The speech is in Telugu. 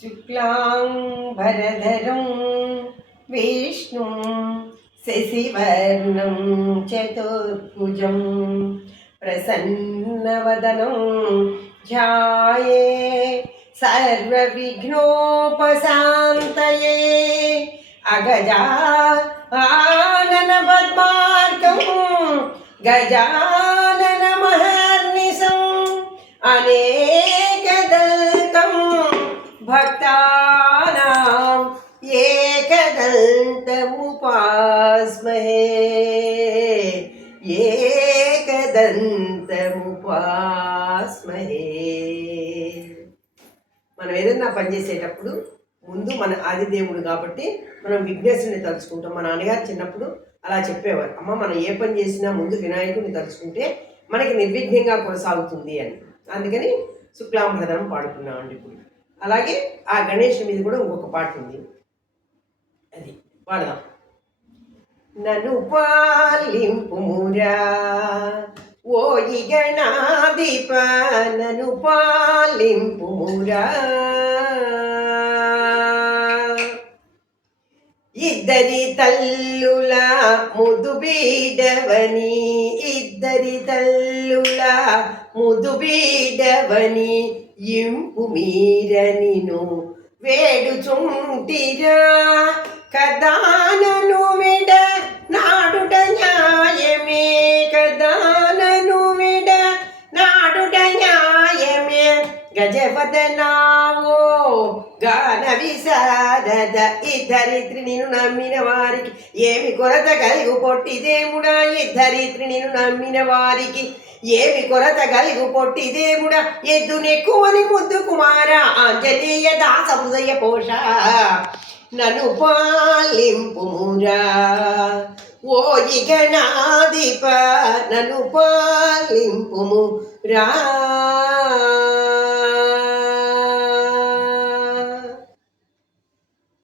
शुक्लांबरधरं विष्णुं शशिवर्णं चतुर्भुजं प्रसन्नवदनं ध्याये सर्वविघ्नोपशान्तये अगजा आननपद्मार्कं गजाननमहर्निशम् अनेकदन्तं भक्तानां एकदन्तमुपास्महे एकदन्तमुपास्महे। మనం ఏదైనా పని చేసేటప్పుడు ముందు మన ఆదిదేవుడు కాబట్టి మనం విఘ్నేశ్వరుని తలుచుకుంటాం. మా నాన్నగారు చిన్నప్పుడు అలా చెప్పేవారు, అమ్మ మనం ఏ పని చేసినా ముందు వినాయకుడిని తలుచుకుంటే మనకి నిర్విఘ్నంగా కొనసాగుతుంది అని. అందుకని శుక్లాంబరధరం పాడుకున్నామండి ఇప్పుడు. అలాగే ఆ గణేష్ మీద కూడా ఇంకొక పాట ఉంది, అది పాడదాం. నన్ను పాలింపుమురా ఓయి గణాధిప, నన్ను పాలింపుమురా. ఇద్దరి తల్లుల ముదు బీడవని, ఇద్దరి తల్లుల ముదు బీడవని ఇంపు మీర నిను వేడుచుంటిరా. కదానను విడ నాడుట న్యాయమే, కదానను విడ నాడుట న్యాయమే. గజవదనావో గాన విశారద, ఇద్దరిత్రి నిన్ను నమ్మిన వారికి ఏమి కొరత కలిగు పొట్టిదేముడా. ఇద్దరిత్రి నిన్ను నమ్మిన వారికి ఏమి కొరత కలిగు పొట్టిదేముడా. ఎద్దునెక్కువని ముద్దు కుమార ఆంజనేయ దాస హృదయ పోష, నన్ను పాలింపుమురా ఓయి గణాధిప, నన్ను పాలింపుమురా.